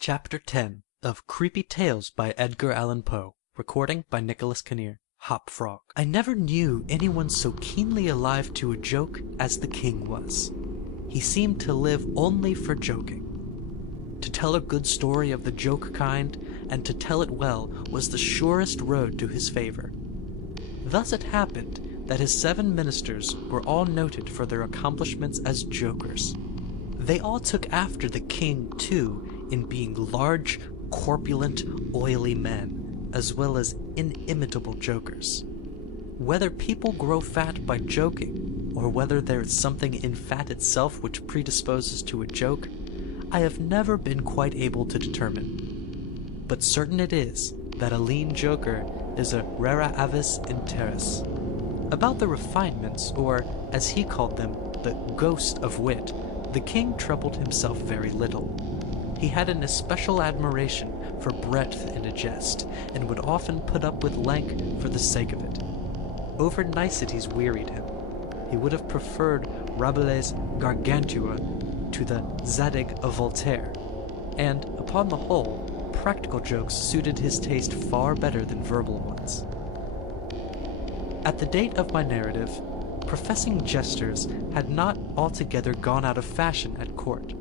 Chapter 10 of Creepy Tales by Edgar Allan Poe. Recording by Nicholas Kinnear. Hop Frog. I never knew anyone so keenly alive to a joke as the king was. He seemed to live only for joking. To tell a good story of the joke kind, and to tell it well, was the surest road to his favor. Thus it happened that his 7 ministers were all noted for their accomplishments as jokers. They all took after the king, too, in being large, corpulent, oily men, as well as inimitable jokers. Whether people grow fat by joking, or whether there is something in fat itself which predisposes to a joke, I have never been quite able to determine. But certain it is that a lean joker is a rara avis in terris. About the refinements, or, as he called them, the ghost of wit, the king troubled himself very little. He had an especial admiration for breadth in a jest, and would often put up with length for the sake of it. Over niceties wearied him. He would have preferred Rabelais' Gargantua to the Zadig of Voltaire, and, upon the whole, practical jokes suited his taste far better than verbal ones. At the date of my narrative, professing jesters had not altogether gone out of fashion at court.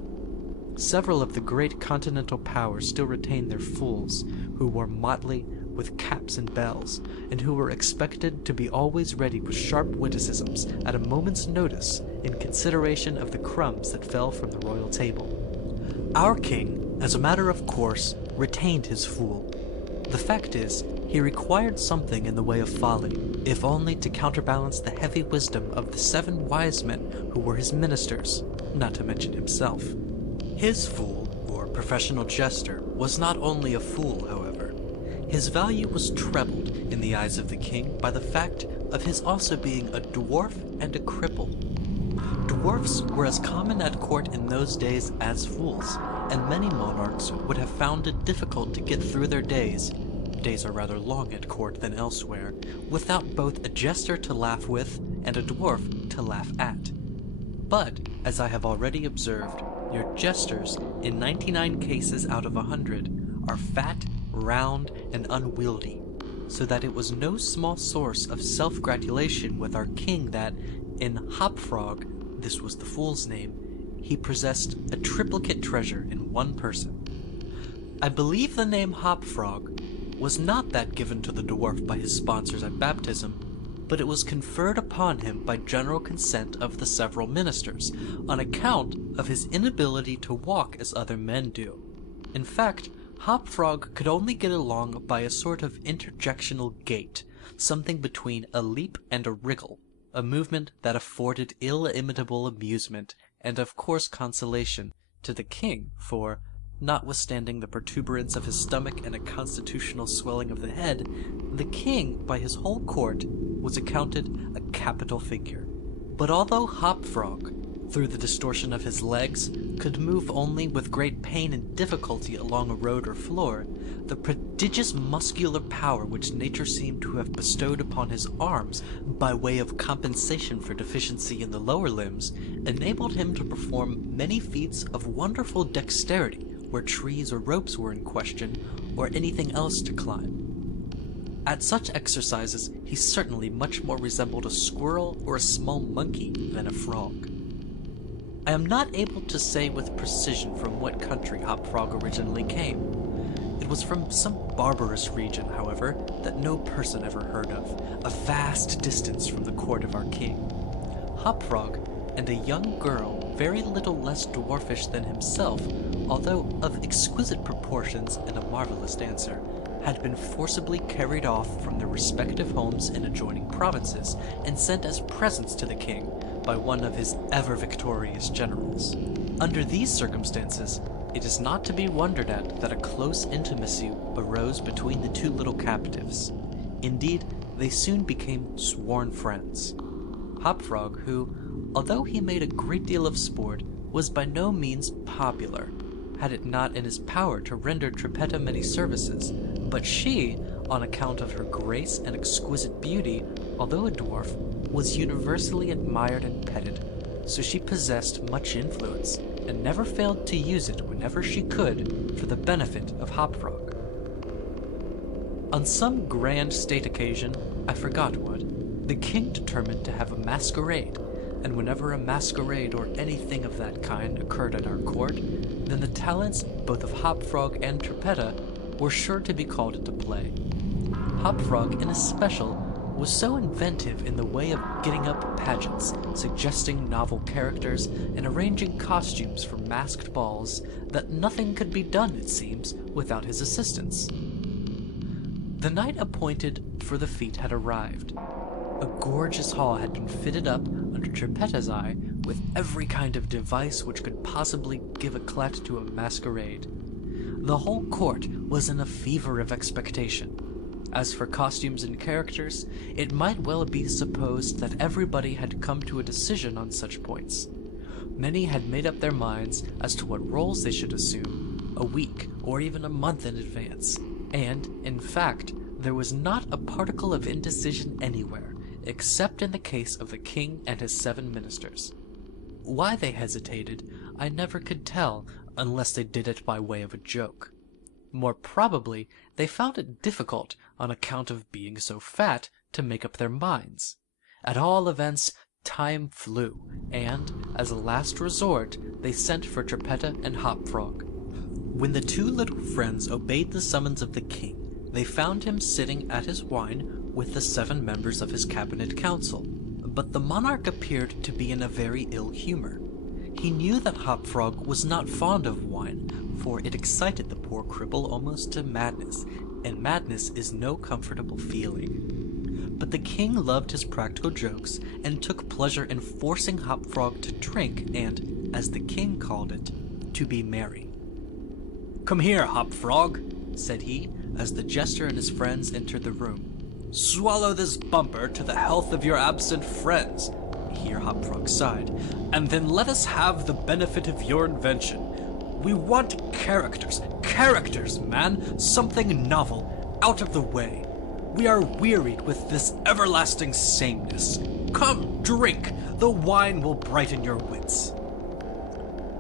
Several of the great continental powers still retained their fools, who wore motley with caps and bells, and who were expected to be always ready with sharp witticisms at a moment's notice in consideration of the crumbs that fell from the royal table. Our king, as a matter of course, retained his fool. The fact is, he required something in the way of folly, if only to counterbalance the heavy wisdom of the 7 wise men who were his ministers, not to mention himself. His fool, or professional jester, was not only a fool, however. His value was trebled in the eyes of the king by the fact of his also being a dwarf and a cripple. Dwarfs were as common at court in those days as fools, and many monarchs would have found it difficult to get through their days are rather long at court than elsewhere, without both a jester to laugh with and a dwarf to laugh at. But, as I have already observed, your jesters, in 99 cases out of 100, are fat, round, and unwieldy, so that it was no small source of self-gratulation with our king that, in Hop Frog, this was the fool's name, he possessed a triplicate treasure in one person. I believe the name Hop Frog was not that given to the dwarf by his sponsors at baptism, but it was conferred upon him by general consent of the several ministers, on account of his inability to walk as other men do. In fact, Hop Frog could only get along by a sort of interjectional gait, something between a leap and a wriggle, a movement that afforded illimitable amusement, and of course consolation, to the king, for, notwithstanding the protuberance of his stomach and a constitutional swelling of the head, the king, by his whole court, was accounted a capital figure. But although Hop Frog, through the distortion of his legs, could move only with great pain and difficulty along a road or floor, the prodigious muscular power which nature seemed to have bestowed upon his arms by way of compensation for deficiency in the lower limbs, enabled him to perform many feats of wonderful dexterity where trees or ropes were in question, or anything else to climb. At such exercises he certainly much more resembled a squirrel or a small monkey than a frog. I am not able to say with precision from what country Hop Frog originally came. It was from some barbarous region, however, that no person ever heard of, a vast distance from the court of our king. Hop Frog and a young girl, very little less dwarfish than himself, although of exquisite proportions and a marvelous dancer, had been forcibly carried off from their respective homes in adjoining provinces, and sent as presents to the king by one of his ever-victorious generals. Under these circumstances, it is not to be wondered at that a close intimacy arose between the 2 little captives. Indeed, they soon became sworn friends. Hop Frog, who, although he made a great deal of sport, was by no means popular, had it not in his power to render Trippetta many services, but she, on account of her grace and exquisite beauty, although a dwarf, was universally admired and petted, so she possessed much influence, and never failed to use it whenever she could for the benefit of Hopfrog. On some grand state occasion, I forgot what, the king determined to have a masquerade, and whenever a masquerade or anything of that kind occurred at our court, then the talents both of Hopfrog and Trippetta were sure to be called into play. Hopfrog, in especial, was so inventive in the way of getting up pageants, suggesting novel characters, and arranging costumes for masked balls that nothing could be done, it seems, without his assistance. The night appointed for the feat had arrived. A gorgeous hall had been fitted up under Trippetta's eye with every kind of device which could possibly give eclat to a masquerade. The whole court was in a fever of expectation. As for costumes and characters, it might well be supposed that everybody had come to a decision on such points. Many had made up their minds as to what roles they should assume, a week or even a month in advance, and, in fact, there was not a particle of indecision anywhere, except in the case of the king and his 7 ministers. Why they hesitated, I never could tell, unless they did it by way of a joke. More probably, they found it difficult, on account of being so fat, to make up their minds. At all events, time flew, and, as a last resort, they sent for Trippetta and Hopfrog. When the 2 little friends obeyed the summons of the king, they found him sitting at his wine with the 7 members of his cabinet council. But the monarch appeared to be in a very ill humor. He knew that Hopfrog was not fond of wine, for it excited the poor cripple almost to madness, and madness is no comfortable feeling. But the king loved his practical jokes, and took pleasure in forcing Hopfrog to drink and, as the king called it, to be merry. "Come here, Hopfrog," said he, as the jester and his friends entered the room. "Swallow this bumper to the health of your absent friends," here Hopfrog sighed, "and then let us have the benefit of your invention. We want characters, man, something novel, out of the way. We are wearied with this everlasting sameness. Come, drink, the wine will brighten your wits."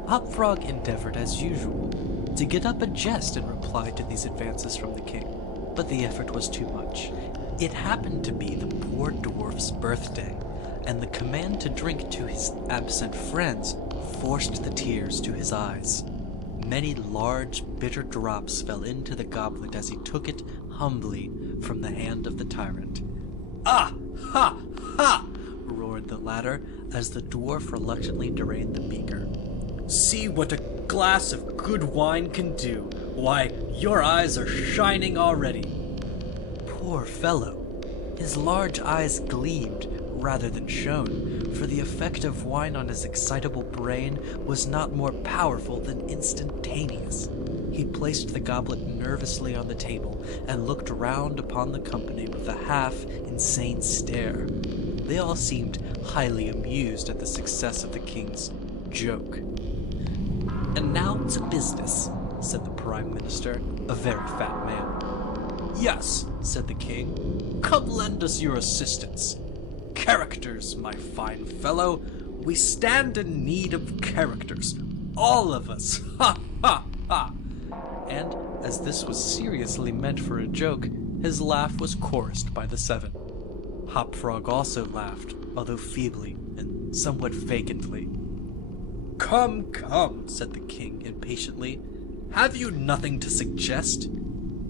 Hopfrog endeavored, as usual, to get up a jest in reply to these advances from the king, but the effort was too much. It happened to be the poor dwarf's birthday, and the command to drink to his absent friends forced the tears to his eyes. Many large, bitter drops fell into the goblet as he took it humbly from the hand of the tyrant. "Ah, ha, ha!" roared the latter, as the dwarf reluctantly drained the beaker. "See what a glass of good wine can do. Why, your eyes are shining already." Poor fellow! His large eyes gleamed rather than shone, for the effect of wine on his excitable brain was not more powerful than instantaneous. He placed the goblet nervously on the table, and looked round upon the company with a half-insane stare. They all seemed highly amused at the success of the king's joke. "And now to business," said the Prime Minister, a very fat man. "Yes," said the king, "come lend us your assistance. Characters, my fine fellow. We stand in need of characters. All of us. Ha, ha, ha." And, as this was seriously meant for a joke, his laugh was chorused by the 7. Hopfrog also laughed, although feebly and somewhat vacantly. "Come, come," said the king impatiently. "Have you nothing to suggest?"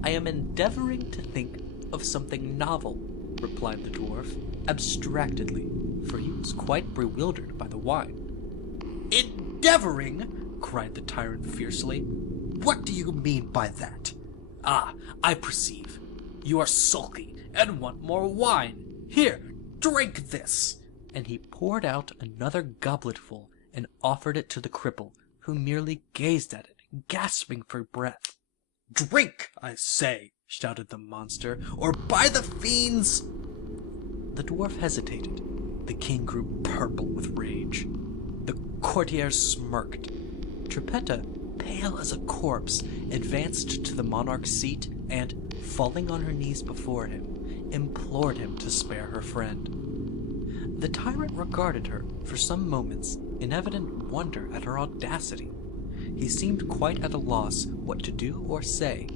"I am endeavoring to think of something novel," replied the dwarf, abstractedly, for he was quite bewildered by the wine. "Endeavoring!" cried the tyrant fiercely. "What do you mean by that? Ah, I perceive. You are sulky and want more wine. Here, drink this!" And he poured out another gobletful and offered it to the cripple, who merely gazed at it, gasping for breath. "Drink, I say!" shouted the monster, "or by the fiends—" The dwarf hesitated. The king grew purple with rage. The courtiers smirked. Trippetta, pale as a corpse, advanced to the monarch's seat and, falling on her knees before him, implored him to spare her friend. The tyrant regarded her for some moments in evident wonder at her audacity. He seemed quite at a loss what to do or say,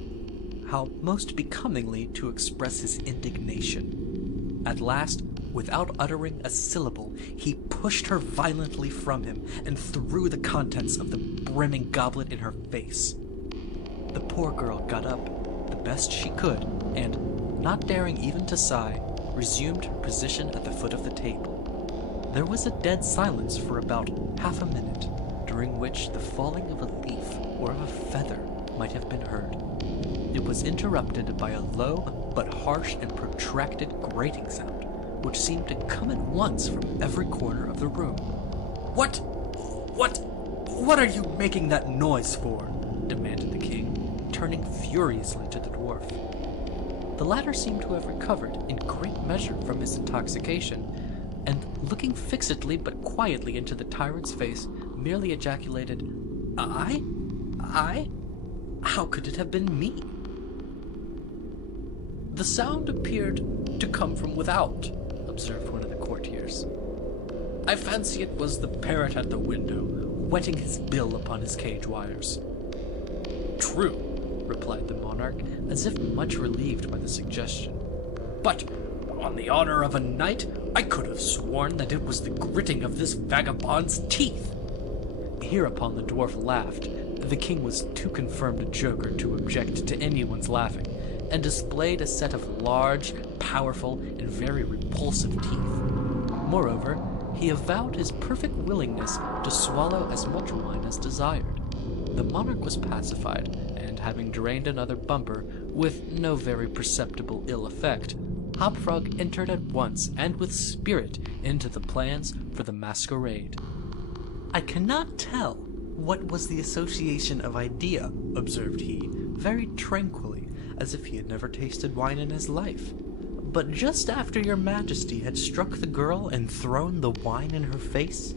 how most becomingly to express his indignation. At last, without uttering a syllable, he pushed her violently from him and threw the contents of the brimming goblet in her face. The poor girl got up the best she could and, not daring even to sigh, resumed her position at the foot of the table. There was a dead silence for about half a minute, during which the falling of a leaf or of a feather might have been heard. It was interrupted by a low but harsh and protracted grating sound, which seemed to come at once from every corner of the room. What are you making that noise for?" demanded the king, turning furiously to the dwarf. The latter seemed to have recovered in great measure from his intoxication, and looking fixedly but quietly into the tyrant's face, merely ejaculated, I? How could it have been me?" "The sound appeared to come from without," observed one of the courtiers. "I fancy it was the parrot at the window, wetting his bill upon his cage wires." "True," replied the monarch, as if much relieved by the suggestion. "But, on the honor of a knight, I could have sworn that it was the gritting of this vagabond's teeth." Hereupon the dwarf laughed. The king was too confirmed a joker to object to anyone's laughing, and displayed a set of large, powerful, and very repulsive teeth. Moreover, he avowed his perfect willingness to swallow as much wine as desired. The monarch was pacified, and having drained another bumper, with no very perceptible ill effect, Hopfrog entered at once and with spirit into the plans for the masquerade. "I cannot tell what was the association of idea," observed he, very tranquilly, as if he had never tasted wine in his life. "But just after your majesty had struck the girl and thrown the wine in her face,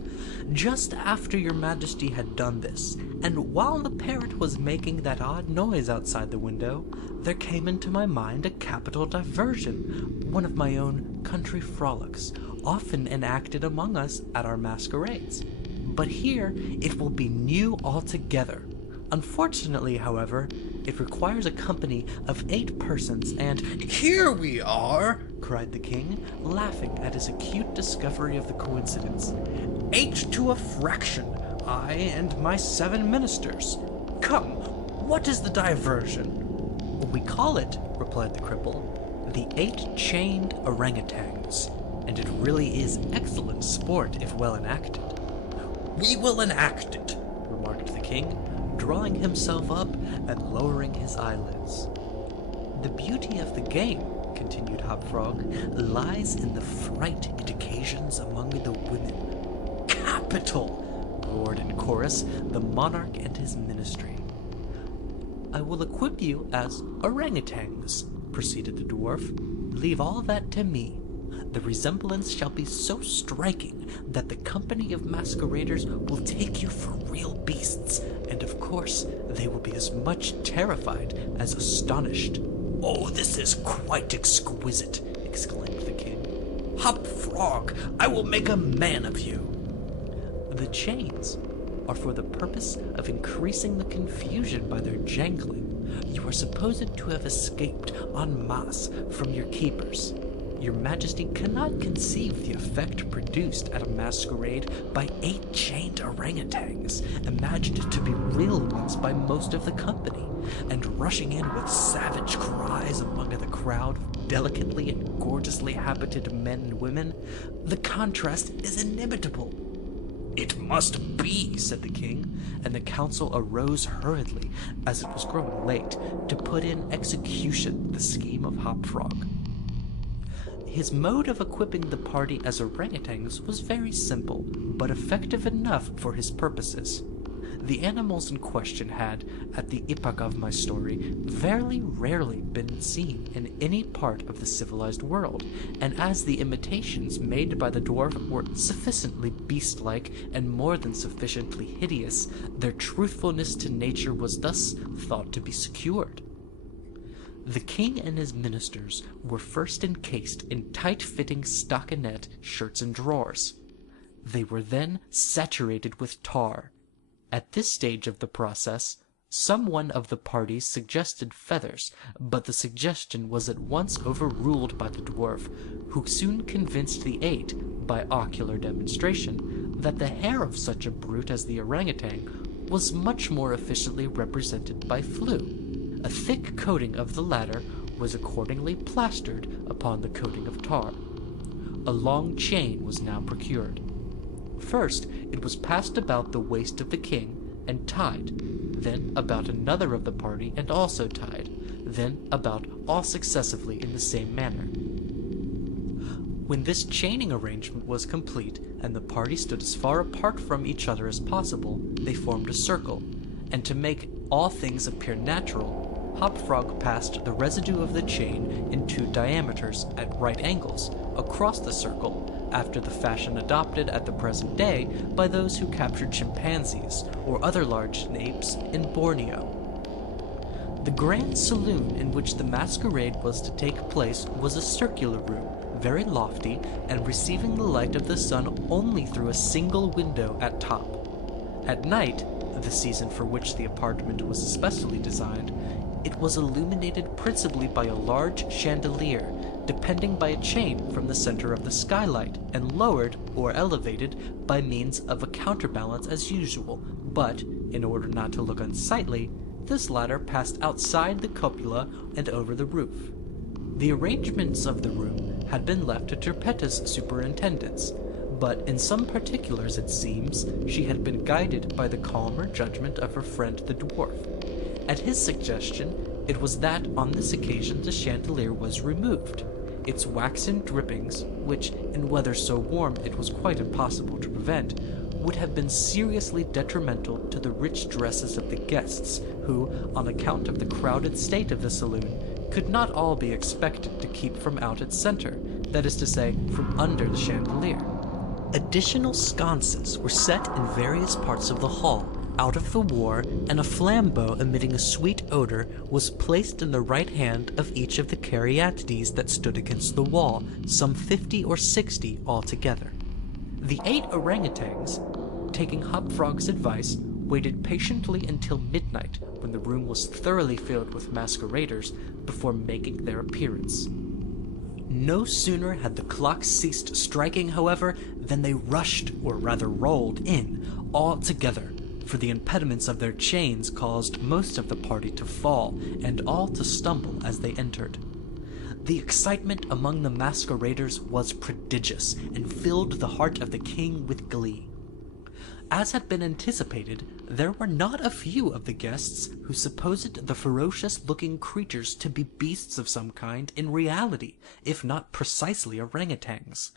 just after your majesty had done this, and while the parrot was making that odd noise outside the window, there came into my mind a capital diversion, one of my own country frolics, often enacted among us at our masquerades. But here it will be new altogether. Unfortunately, however, it requires a company of 8 persons, and—" "Here we are!" cried the king, laughing at his acute discovery of the coincidence. "8 to a fraction, I and my 7 ministers. Come, what is the diversion?" "We call it," replied the cripple, "the 8 Chained Ourangoutangs, and it really is excellent sport if well enacted." "We will enact it," remarked the king, drawing himself up and lowering his eyelids. "The beauty of the game," continued Hopfrog, "lies in the fright it occasions among the women." "Capital!" roared in chorus the monarch and his ministry. "I will equip you as orangutans," proceeded the dwarf. "Leave all that to me. The resemblance shall be so striking that the company of masqueraders will take you for real beasts, and of course they will be as much terrified as astonished." "Oh, this is quite exquisite!" exclaimed the king. "Hopfrog, I will make a man of you." "The chains are for the purpose of increasing the confusion by their jangling. You are supposed to have escaped en masse from your keepers. Your majesty cannot conceive the effect produced at a masquerade by 8 chained orangutans, imagined to be real ones by most of the company, and rushing in with savage cries among the crowd of delicately and gorgeously habited men and women. The contrast is inimitable." "It must be," said the king, and the council arose hurriedly, as it was growing late, to put in execution the scheme of Hopfrog. His mode of equipping the party as orangutans was very simple, but effective enough for his purposes. The animals in question had, at the epoch of my story, very rarely been seen in any part of the civilized world, and as the imitations made by the dwarf were sufficiently beast-like and more than sufficiently hideous, their truthfulness to nature was thus thought to be secured. The king and his ministers were first encased in tight-fitting stockinette shirts and drawers. They were then saturated with tar. At this stage of the process, someone of the party suggested feathers, but the suggestion was at once overruled by the dwarf, who soon convinced the eight, by ocular demonstration, that the hair of such a brute as the orangutan was much more efficiently represented by flue. A thick coating of the latter was accordingly plastered upon the coating of tar. A long chain was now procured. First, it was passed about the waist of the king and tied, then about another of the party and also tied, then about all successively in the same manner. When this chaining arrangement was complete, and the party stood as far apart from each other as possible, they formed a circle, and to make all things appear natural, Hop Frog passed the residue of the chain in two diameters at right angles across the circle, after the fashion adopted at the present day by those who captured chimpanzees or other large apes in Borneo. The grand saloon in which the masquerade was to take place was a circular room, very lofty, and receiving the light of the sun only through a single window at top. At night, the season for which the apartment was especially designed, it was illuminated principally by a large chandelier, depending by a chain from the center of the skylight, and lowered or elevated by means of a counterbalance as usual, but, in order not to look unsightly, this latter passed outside the cupola and over the roof. The arrangements of the room had been left to Trippetta's superintendence, but in some particulars, it seems, she had been guided by the calmer judgment of her friend the dwarf. At his suggestion, it was that on this occasion the chandelier was removed. Its waxen drippings, which, in weather so warm it was quite impossible to prevent, would have been seriously detrimental to the rich dresses of the guests, who, on account of the crowded state of the saloon, could not all be expected to keep from out its center, that is to say, from under the chandelier. Additional sconces were set in various parts of the hall, out of the war, and a flambeau emitting a sweet odor was placed in the right hand of each of the caryatides that stood against the wall, some 50 or 60 altogether. The 8 orangutans, taking Hop Frog's advice, waited patiently until midnight, when the room was thoroughly filled with masqueraders, before making their appearance. No sooner had the clocks ceased striking, however, than they rushed, or rather rolled, in, all together, for the impediments of their chains caused most of the party to fall, and all to stumble as they entered. The excitement among the masqueraders was prodigious, and filled the heart of the king with glee. As had been anticipated, there were not a few of the guests who supposed the ferocious-looking creatures to be beasts of some kind in reality, if not precisely orangutans.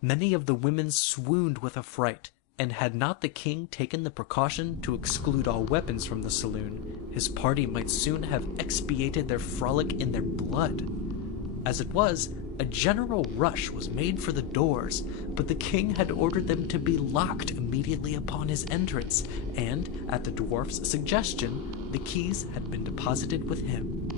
Many of the women swooned with affright, and had not the king taken the precaution to exclude all weapons from the saloon, his party might soon have expiated their frolic in their blood. As it was, a general rush was made for the doors, but the king had ordered them to be locked immediately upon his entrance, and, at the dwarf's suggestion, the keys had been deposited with him.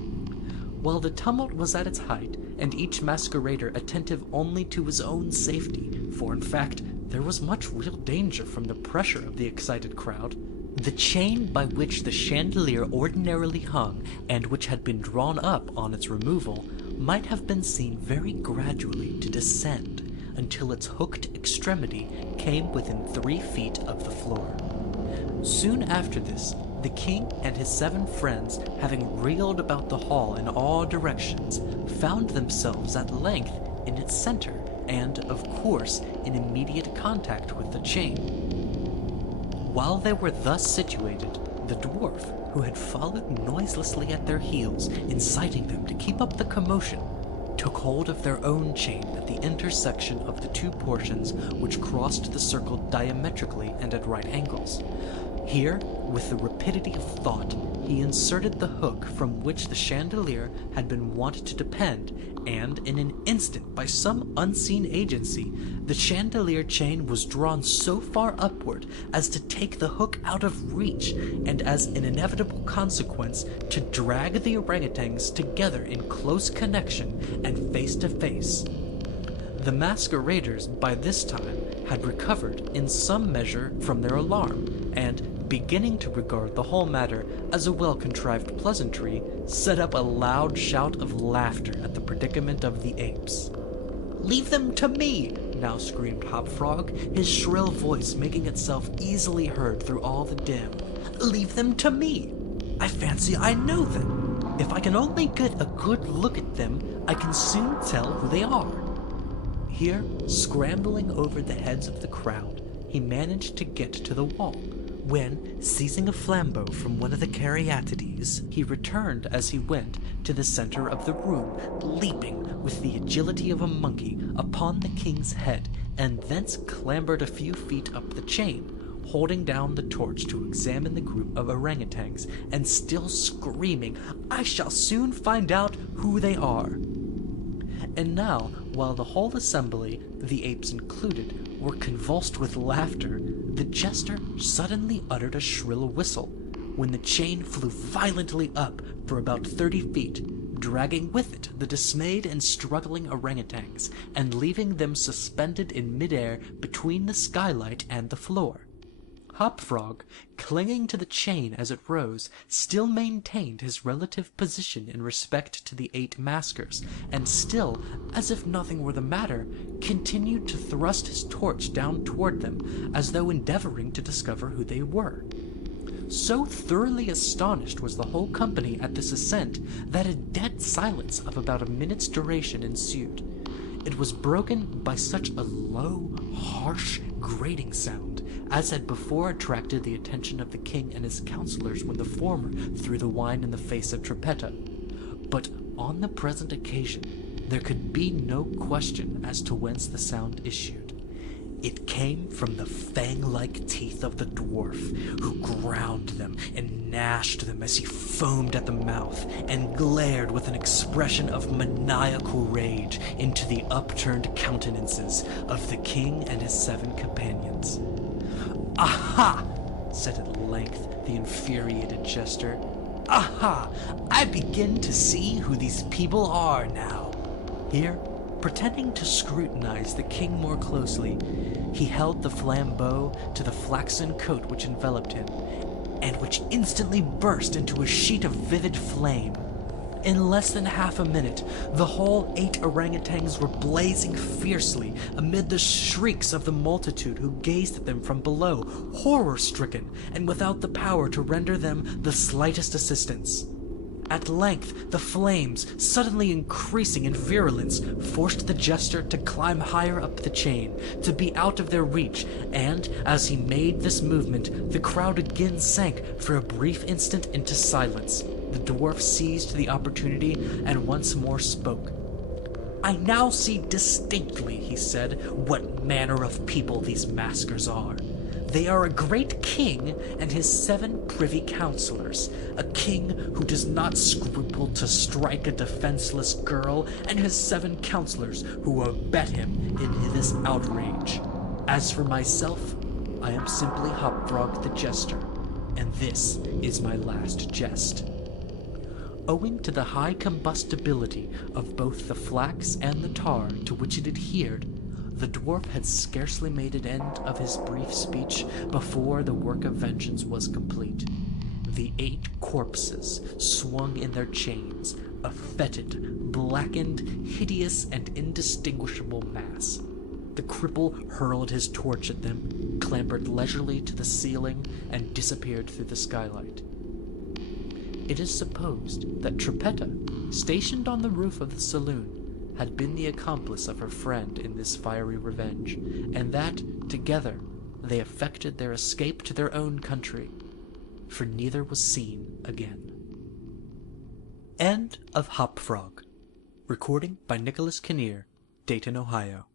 While the tumult was at its height, and each masquerader attentive only to his own safety, for in fact there was much real danger from the pressure of the excited crowd, the chain by which the chandelier ordinarily hung, and which had been drawn up on its removal, might have been seen very gradually to descend, until its hooked extremity came within 3 feet of the floor. Soon after this, the king and his 7 friends, having reeled about the hall in all directions, found themselves at length in its center, and, of course, in immediate contact with the chain. While they were thus situated, the dwarf, who had followed noiselessly at their heels, inciting them to keep up the commotion, took hold of their own chain at the intersection of the 2 portions which crossed the circle diametrically and at right angles. Here, with the rapidity of thought, he inserted the hook from which the chandelier had been wont to depend, and in an instant, by some unseen agency, the chandelier chain was drawn so far upward as to take the hook out of reach, and as an inevitable consequence, to drag the orangutans together in close connection and face to face. The masqueraders, by this time, had recovered in some measure from their alarm, and, beginning to regard the whole matter as a well-contrived pleasantry, set up a loud shout of laughter at the predicament of the apes. "Leave them to me!" now screamed Hop Frog, his shrill voice making itself easily heard through all the din. "Leave them to me! I fancy I know them. If I can only get a good look at them, I can soon tell who they are." Here, scrambling over the heads of the crowd, he managed to get to the wall, when, seizing a flambeau from one of the caryatides, he returned as he went to the center of the room, leaping with the agility of a monkey upon the king's head, and thence clambered a few feet up the chain, holding down the torch to examine the group of orangutans, and still screaming, "I shall soon find out who they are." And now, while the whole assembly, the apes included, were convulsed with laughter, the jester suddenly uttered a shrill whistle, when the chain flew violently up for about 30 feet, dragging with it the dismayed and struggling orangutans, and leaving them suspended in midair between the skylight and the floor. Hop Frog, clinging to the chain as it rose, still maintained his relative position in respect to the 8 maskers, and still, as if nothing were the matter, continued to thrust his torch down toward them, as though endeavoring to discover who they were. So thoroughly astonished was the whole company at this ascent that a dead silence of about a minute's duration ensued. It was broken by such a low, harsh, grating sound as had before attracted the attention of the king and his counselors when the former threw the wine in the face of Trippetta. But on the present occasion there could be no question as to whence the sound issued. It came from the fang-like teeth of the dwarf, who ground them and gnashed them as he foamed at the mouth and glared with an expression of maniacal rage into the upturned countenances of the king and his 7 companions. "Aha!" said at length the infuriated jester. "Aha! I begin to see who these people are now." Here, pretending to scrutinize the king more closely, he held the flambeau to the flaxen coat which enveloped him, and which instantly burst into a sheet of vivid flame. In less than half a minute, the whole 8 orangutans were blazing fiercely amid the shrieks of the multitude who gazed at them from below, horror-stricken, and without the power to render them the slightest assistance. At length, the flames, suddenly increasing in virulence, forced the jester to climb higher up the chain, to be out of their reach, and, as he made this movement, the crowd again sank for a brief instant into silence. The dwarf seized the opportunity and once more spoke. "I now see distinctly," he said, "what manner of people these maskers are. They are a great king and his 7 privy councillors, a king who does not scruple to strike a defenseless girl, and his 7 councillors who abet him in this outrage. As for myself, I am simply Hop Frog the jester, and this is my last jest." Owing to the high combustibility of both the flax and the tar to which it adhered, the dwarf had scarcely made an end of his brief speech before the work of vengeance was complete. The 8 corpses swung in their chains, a fetid, blackened, hideous, and indistinguishable mass. The cripple hurled his torch at them, clambered leisurely to the ceiling, and disappeared through the skylight. It is supposed that Trippetta, stationed on the roof of the saloon, had been the accomplice of her friend in this fiery revenge, and that, together, they effected their escape to their own country, for neither was seen again. End of Hop Frog. Recording by Nicholas Kinnear, Dayton, Ohio.